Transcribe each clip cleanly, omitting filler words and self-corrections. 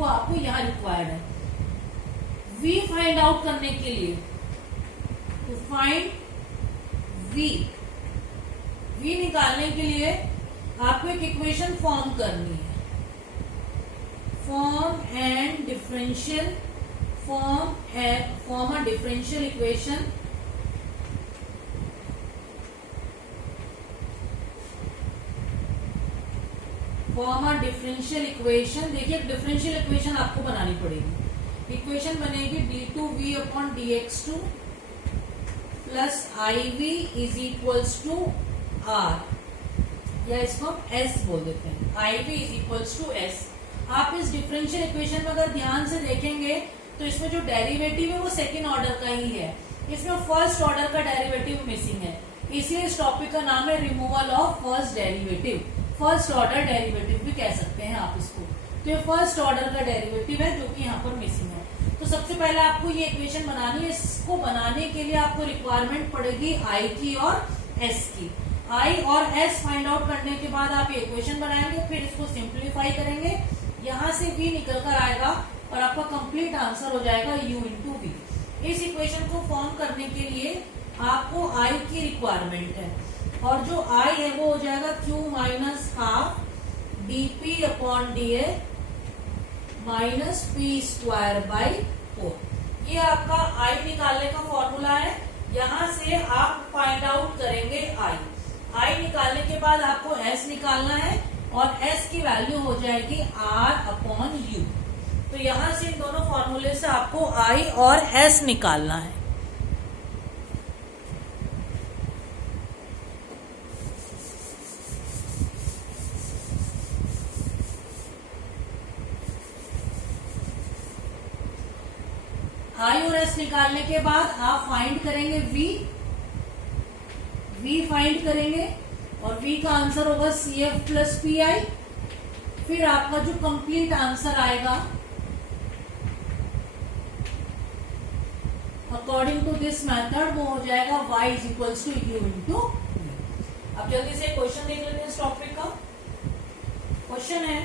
Value आपको यहाँ required है। v फाइंड आउट करने के लिए, टू फाइंड v निकालने के लिए आपको एक इक्वेशन फॉर्म करनी है। फॉर्म अ डिफरेंशियल इक्वेशन देखिए डिफरेंशियल इक्वेशन आपको बनानी पड़ेगी। इक्वेशन बनेगी d2v upon dx2 plus iv is equals to r, या इसको हम s बोल देते हैं। iv is equals to s। आप इस डिफरेंशियल इक्वेशन में अगर ध्यान से देखेंगे तो इसमें जो डेरिवेटिव है वो सेकेंड ऑर्डर का ही है, इसमें फर्स्ट ऑर्डर का डेरिवेटिव मिसिंग है, इसलिए इस टॉपिक का नाम है removal of first derivative. First order derivative भी कह सकते हैं आप इसको। तो ये फर्स्ट ऑर्डर का डेरिवेटिव है जो कि यहाँ पर मिसिंग है। तो सबसे पहले आपको ये इक्वेशन बनानी है। इसको बनाने के लिए आपको रिक्वायरमेंट पड़ेगी i की और s की। i और s फाइंड आउट करने के बाद आप ये इक्वेशन बनाएंगे, फिर इसको सिंप्लीफाई करेंगे, यहाँ से v निकल कर आएगा और आपका कंप्लीट आंसर हो जाएगा u इंटू v। इस इक्वेशन को फॉर्म करने के लिए आपको i की रिक्वायरमेंट है, और जो i है वो हो जाएगा q minus half dp upon dA minus P square by 4। ये आपका i निकालने का फॉर्मूला है। यहाँ से आप फाइंड आउट करेंगे i निकालने के बाद आपको s निकालना है, और s की वैल्यू हो जाएगी r अपॉन u। तो यहाँ से इन दोनों फॉर्मूले से आपको i और s निकालना है। i और s निकालने के बाद आप फाइंड करेंगे v फाइंड करेंगे, और v का आंसर होगा CF प्लस PI। फिर आपका जो कंप्लीट आंसर आएगा अकॉर्डिंग टू दिस मेथड वो हो जाएगा y is equals to u into. अब जल्दी से क्वेश्चन देख लेते हैं इस टॉपिक का। क्वेश्चन है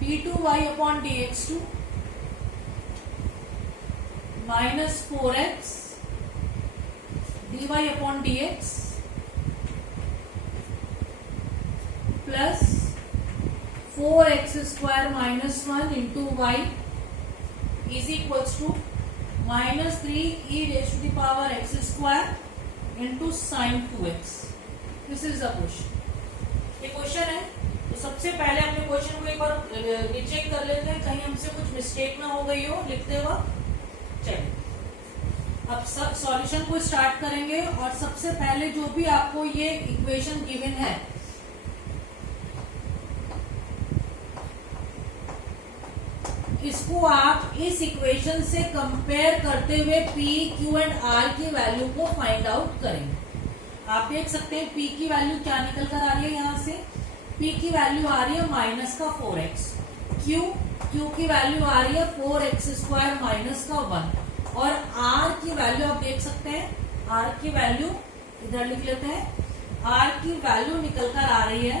d2y upon dx2 minus 4x dy upon dx plus 4x square minus 1 into Y is equals to minus 3 e raise to the power x square into sine 2x। This is the question. ये question है। तो सबसे पहले अपने question को एक बार recheck कर लेते हैं, कहीं हमसे कुछ मिस्टेक ना हो गई हो लिखते वक्त। चलिए अब सब सॉल्यूशन को स्टार्ट करेंगे, और सबसे पहले जो भी आपको ये इक्वेशन गिवन है इसको आप इस इक्वेशन से कंपेयर करते हुए P, Q एंड R की वैल्यू को फाइंड आउट करेंगे। आप देख सकते हैं P की वैल्यू क्या निकल कर आ रही है। यहाँ से P की वैल्यू आ रही है माइनस का 4x, Q की वैल्यू आ रही है 4x स्क्वायर माइनस का 1, और R की वैल्यू आप देख सकते हैं, R की वैल्यू इधर लिख लेते हैं, R की वैल्यू निकल कर आ रही है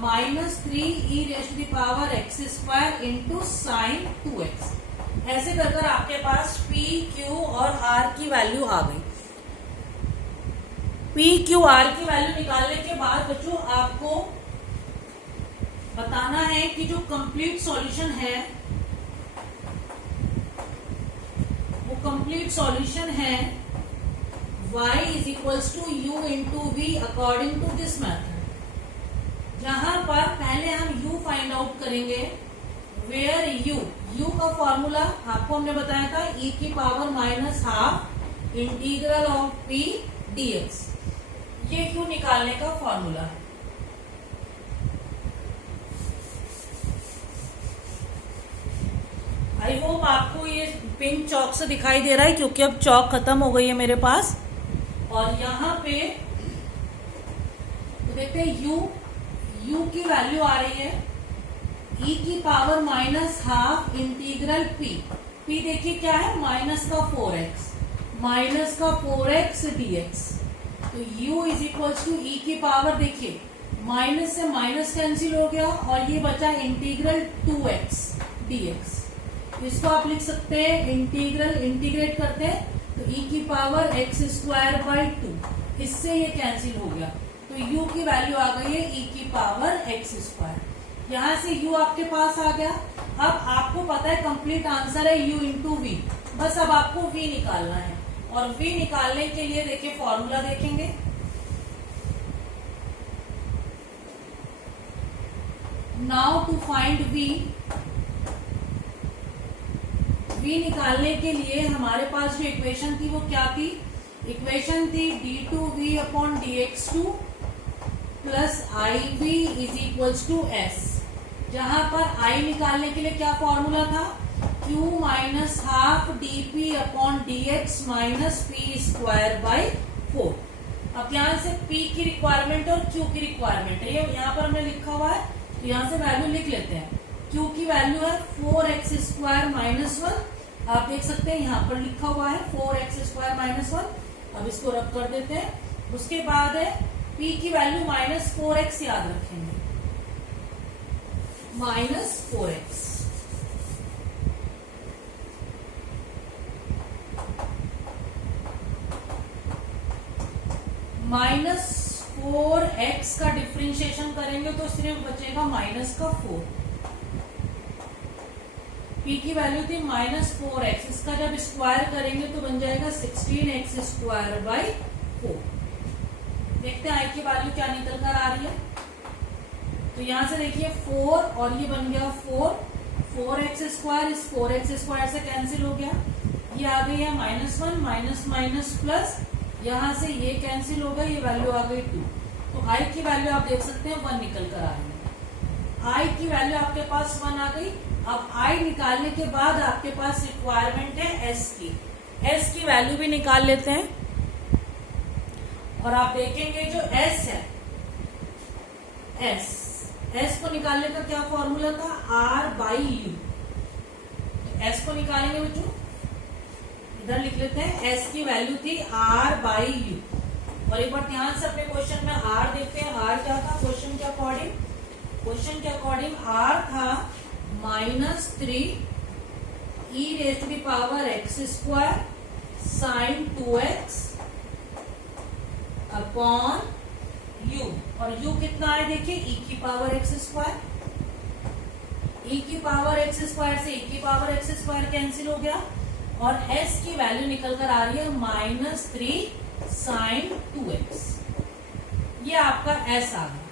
minus 3 e raise to the power x square into sine 2x। ऐसे कर आपके पास P, Q और R की वैल्यू आ गई। P, Q, R की वैल्यू निकालने के बाद बच्चों आपको बताना है कि जो कंप्लीट सॉल्यूशन है वो कंप्लीट सॉल्यूशन है y is equals to u into v according to this method. जहां पर पहले हम u फाइंड आउट करेंगे, वेयर u का फॉर्मूला आपको हमने बताया था e की power minus half integral of p dx। ये q निकालने का फॉर्मूला है। आई होप आपको ये पिंक चौक से दिखाई दे रहा है, क्योंकि अब चौक खत्म हो गई है मेरे पास। और यहाँ पे तो देखते हैं u की वैल्यू आ रही है e की power minus half integral p देखिए क्या है, माइनस का 4x dx। तो u is equals to e की पावर देखिए माइनस से माइनस कैंसिल हो गया और ये बचा इंटीग्रल 2x dx। इसको आप लिख सकते हैं इंटीग्रल, इंटीग्रेट करते हैं तो e की पावर x स्क्वायर बाई 2, इससे ये कैंसिल हो गया तो u की वैल्यू आ गई है e की पावर x स्क्वायर। यहां से u आपके पास आ गया। अब आपको पता है कंप्लीट आंसर है u इंटू वी, बस अब आपको v निकालना है और v निकालने के लिए देखिए फॉर्मूला देखेंगे। नाउ टू फाइंड v निकालने के लिए हमारे पास जो इक्वेशन थी वो क्या थी? इक्वेशन थी d2v upon dx2 plus iv is equals to s, जहां पर i निकालने के लिए क्या फॉर्मूला था? q minus half dp upon dx minus P square by 4। अब यहां से p की रिक्वायरमेंट और q की रिक्वायरमेंट है, ये यहाँ पर हमने लिखा हुआ है तो यहाँ से वैल्यू लिख लेते हैं। q की वैल्यू है 4x स्क्वायर माइनस 1, आप देख सकते हैं यहाँ पर लिखा हुआ है 4x स्क्वायर माइनस 1। अब इसको रब कर देते हैं। उसके बाद है p की वैल्यू माइनस 4x, याद रखेंगे माइनस 4x। माइनस 4x का डिफरेंशिएशन करेंगे तो सिर्फ बचेगा माइनस का 4। p की वैल्यू थी माइनस 4x, इसका जब स्क्वायर करेंगे तो बन जाएगा 16x स्क्वायर बाई 4। देखते हैं i की वैल्यू क्या निकल कर आ रही है। तो यहां से देखिए 4 और ये बन गया 4x स्क्वायर, इस 4x स्क्वायर से कैंसिल हो गया, ये आ गई है माइनस 1 माइनस माइनस प्लस, यहां से ये कैंसिल हो गया, ये वैल्यू आ गई 2। तो i की वैल्यू आप देख सकते हैं 1 निकल कर आ रही है। i की वैल्यू आपके पास 1 आ गई। अब i निकालने के बाद आपके पास रिक्वायरमेंट है s की वैल्यू भी निकाल लेते हैं और आप देखेंगे जो s है, s को निकालने का क्या फॉर्मूला था? r by u। s को निकालेंगे बच्चों, इधर लिख लेते हैं, s की वैल्यू थी r बाई u। और एक बार ध्यान से अपने क्वेश्चन में r देखते हैं, r क्या था क्वेश्चन के अकॉर्डिंग? क्वेश्चन के अकॉर्डिंग r था minus 3 e raise to the power x square sine 2x upon u, और u कितना है देखिए e की पावर x स्क्वायर। e की पावर x स्क्वायर से e की पावर x स्क्वायर कैंसिल हो गया और s की वैल्यू निकल कर आ रही है माइनस 3 साइन 2x, ये आपका s आ गया।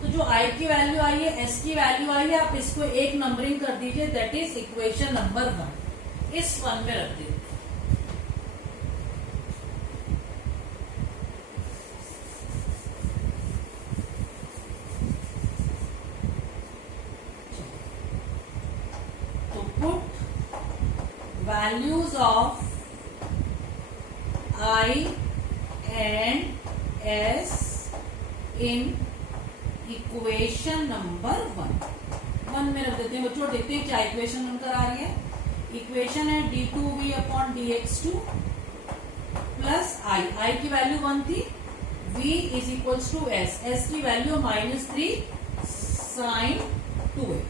तो जो i की वैल्यू आई है, s की वैल्यू आई है, आप इसको एक नंबरिंग कर दीजिए, दैट इज इक्वेशन नंबर 1, इस 1 में रख दीजिए। तो put values of i and s in equation number 1 में रख देते हैं बच्चों। देखते हैं क्या इक्वेशन बनकर आ रही है। इक्वेशन है d2v upon dx2 plus i की वैल्यू 1 थी, v is equals to s की वैल्यू माइनस 3 साइन 2x।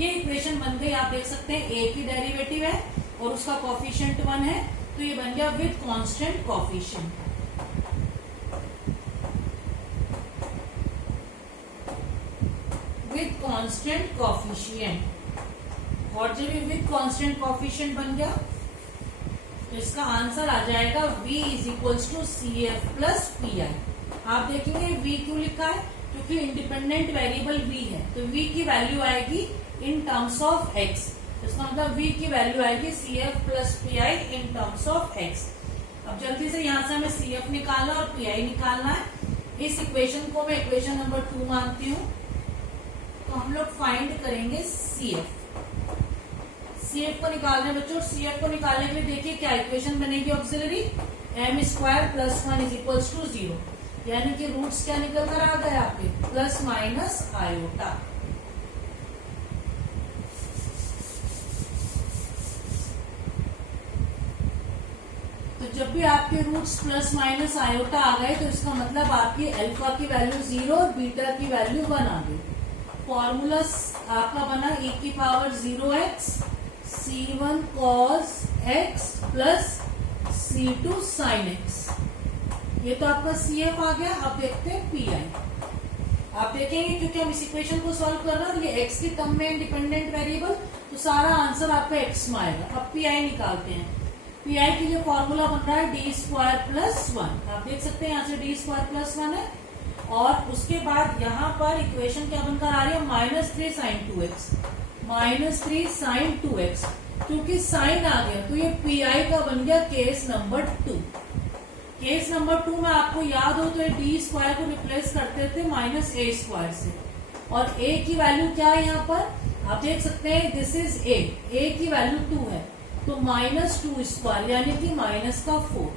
ये इक्वेशन बन गई, आप देख सकते हैं a की डेरिवेटिव है और उसका कॉफिशिएंट 1 है, तो ये बन गया with constant coefficient. With constant coefficient, और जब ये विद कांस्टेंट कॉफिशिएंट बन गया तो इसका आंसर आ जाएगा v is equals to C F plus P I. आप देखेंगे v क्यों लिखा है? क्योंकि इंडिपेंडेंट वेरिएबल v है, तो v की वैल्यू आएगी इन टर्म्स ऑफ x, इसका मतलब v की वैल्यू आएगी C F plus P I in terms of x। अब जल्दी से यहाँ से हमें सी एफ निकालना और पी आई निकालना है। इस इक्वेशन को मैं इक्वेशन नंबर 2 मानती हूँ, तो हम लोग फाइंड करेंगे सी एफ। को निकालने बच्चों, CF को निकालने के लिए देखिए क्या इक्वेशन बनेगी auxiliary, m square plus 1 is equals to 0, यानी कि रूट्स क्या निकल कर आ गए आपके प्लस माइनस आयोटा। तो जब भी आपके रूट्स प्लस माइनस आयोटा आ गए तो इसका मतलब आपकी अल्फा की वैल्यू 0 और बीटा की वैल्यू 1 आ गई। फॉर्मूला आपका बना e की power 0x c1 cos x plus c2 sin x। ये तो आपका CF आ गया। अब देखते हैं PI। आप देखेंगे क्योंकि हम इस इक्वेशन को सॉल्व कर रहे हैं, ये x की टर्म में इंडिपेंडेंट वेरिएबल, तो सारा आंसर आपका x में आएगा। अब PI निकालते हैं। PI के लिए फॉर्मूला बन रहा है d स्क्वायर प्लस 1। आप देख सकते हैं यहाँ से d स्क्वायर प्लस 1 है, और उसके बाद यहाँ पर इक्वेशन क्या बनकर आ रही है, -3 sin 2x, -3 sin 2x। क्योंकि साइन आ गया तो ये PI का बन गया केस नंबर 2। केस नंबर 2 में आपको याद हो तो ये डी स्क्वायर को रिप्लेस करते थे -a स्क्वायर से, और a की वैल्यू क्या है यहाँ पर आप देख सकते हैं, दिस इज a की वैल्यू 2 है, तो -2 स्क्वायर यानी कि -4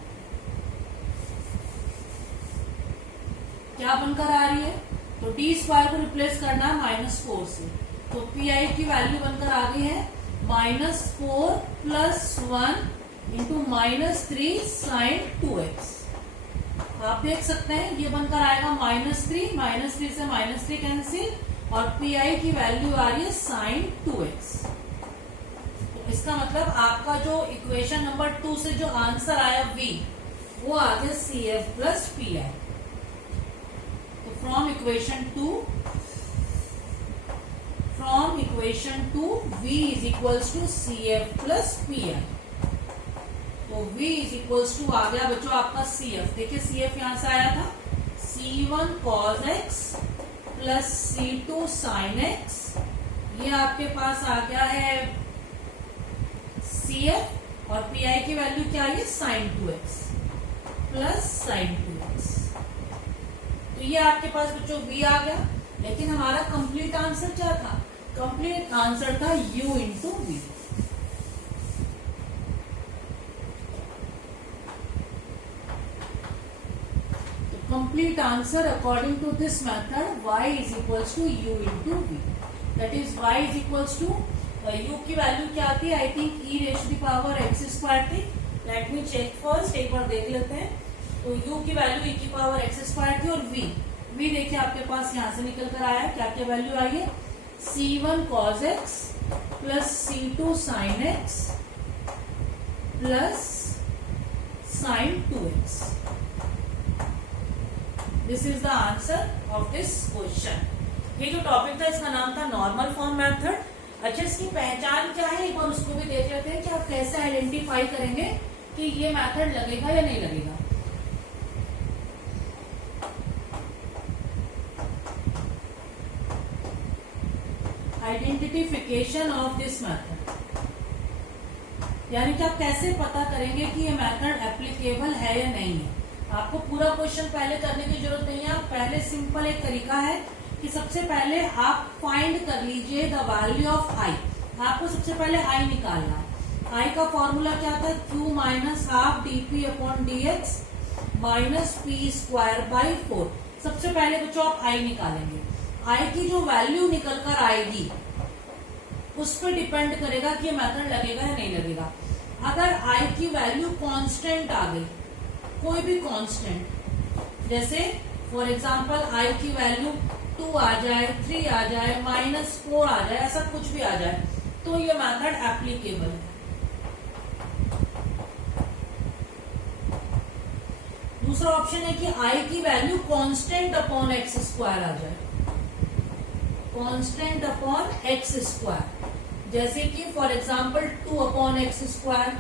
क्या बनकर आ रही है, तो डी स्क्वायर को रिप्लेस करना है -4 से, तो PI की वैल्यू बनकर आ गई है -4 प्लस 1 इंटू -3 sin 2x। आप देख सकते हैं ये बनकर आएगा -3 से -3 कैंसिल, और PI की वैल्यू आ रही है sin 2x। तो इसका मतलब आपका जो इक्वेशन नंबर 2 से जो आंसर आया V, वो आ गया CF प्लस PI। तो from equation 2 V is equals to CF plus PI। तो V इज इक्वल्स टू आ गया बच्चों आपका CF। देखिए CF यहां से आया था, C1 cos x plus C2 sin x। ये आपके पास आ गया है CF, और PI की वैल्यू क्या है, sin 2x plus sin 2x। तो ये आपके पास बच्चों V आ गया। लेकिन हमारा कंप्लीट आंसर क्या था, कंप्लीट आंसर था U into V। Complete answer according to this method, y is equals to u into v. That is y is equals to u की वैल्यू क्या आती है, I think e raise to the power x square थी। Let me check first, एक बार देख लेते हैं। तो u की वैल्यू e की पावर x स्क्वायर थी, और v देखिए आपके पास यहाँ से निकल कर आया है, क्या क्या वैल्यू आई है, c1 cos x plus c2 sin x plus sin 2x। This is the answer of this question. ये जो टॉपिक था इसका नाम था नॉर्मल फॉर्म मेथड। अच्छा, इसकी पहचान क्या है एक बार उसको भी देख लेते हैं कि आप कैसे आइडेंटिफाई करेंगे कि ये मेथड लगेगा या नहीं लगेगा। आइडेंटिफिकेशन ऑफ दिस मेथड, यानी कि आप कैसे पता करेंगे कि ये मेथड एप्लीकेबल है या नहीं है। आपको पूरा क्वेश्चन पहले करने की जरूरत नहीं है। पहले सिंपल एक तरीका है कि सबसे पहले आप फाइंड कर लीजिए द वैल्यू ऑफ i। आपको सबसे पहले i निकालना है। i का फॉर्मूला क्या था, q minus half dp upon dx minus P square by 4। सबसे पहले बच्चों आप i निकालेंगे। i की जो वैल्यू निकल कर आएगी उस पर डिपेंड करेगा कि ये मेथड लगेगा या नहीं लगेगा। अगर i की वैल्यू कांस्टेंट आ गई, कोई भी कांस्टेंट, जैसे फॉर एग्जांपल i की वैल्यू 2 आ जाए, 3 आ जाए, -4 आ जाए, ऐसा कुछ भी आ जाए, तो ये मेथड एप्लीकेबल है। दूसरा ऑप्शन है कि i की value constant upon X square आ जाए, कांस्टेंट अपॉन एक्स स्क्वायर, जैसे कि for example 2 upon X square,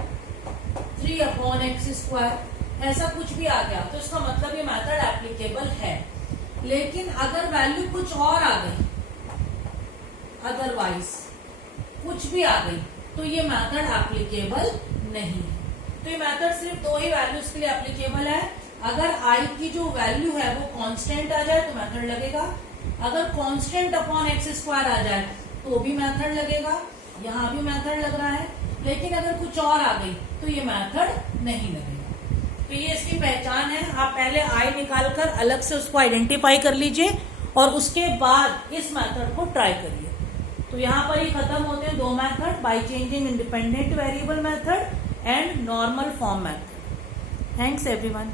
3 upon X square, ऐसा कुछ भी आ गया तो इसका मतलब ये मेथड एप्लीकेबल है। लेकिन अगर वैल्यू कुछ और आ गई, अदरवाइज कुछ भी आ गई, तो ये मेथड एप्लीकेबल नहीं है। तो ये मेथड सिर्फ 2 ही वैल्यूज के लिए एप्लीकेबल है। अगर i की जो वैल्यू है वो कांस्टेंट आ जाए तो मेथड लगेगा, अगर कांस्टेंट अपॉन एक्स स्क्वायर आ जाए तो भी मेथड लगेगा, यहाँ भी मेथड लग रहा है। लेकिन अगर कुछ और आ गई तो ये मेथड नहीं लगेगा। तो ये इसकी पहचान है। आप पहले i निकालकर अलग से उसको आइडेंटिफाई कर लीजिए और उसके बाद इस मेथड को ट्राई करिए। तो यहाँ पर ही खत्म होते हैं 2 method, by changing independent variable method and normal form method. Thanks everyone.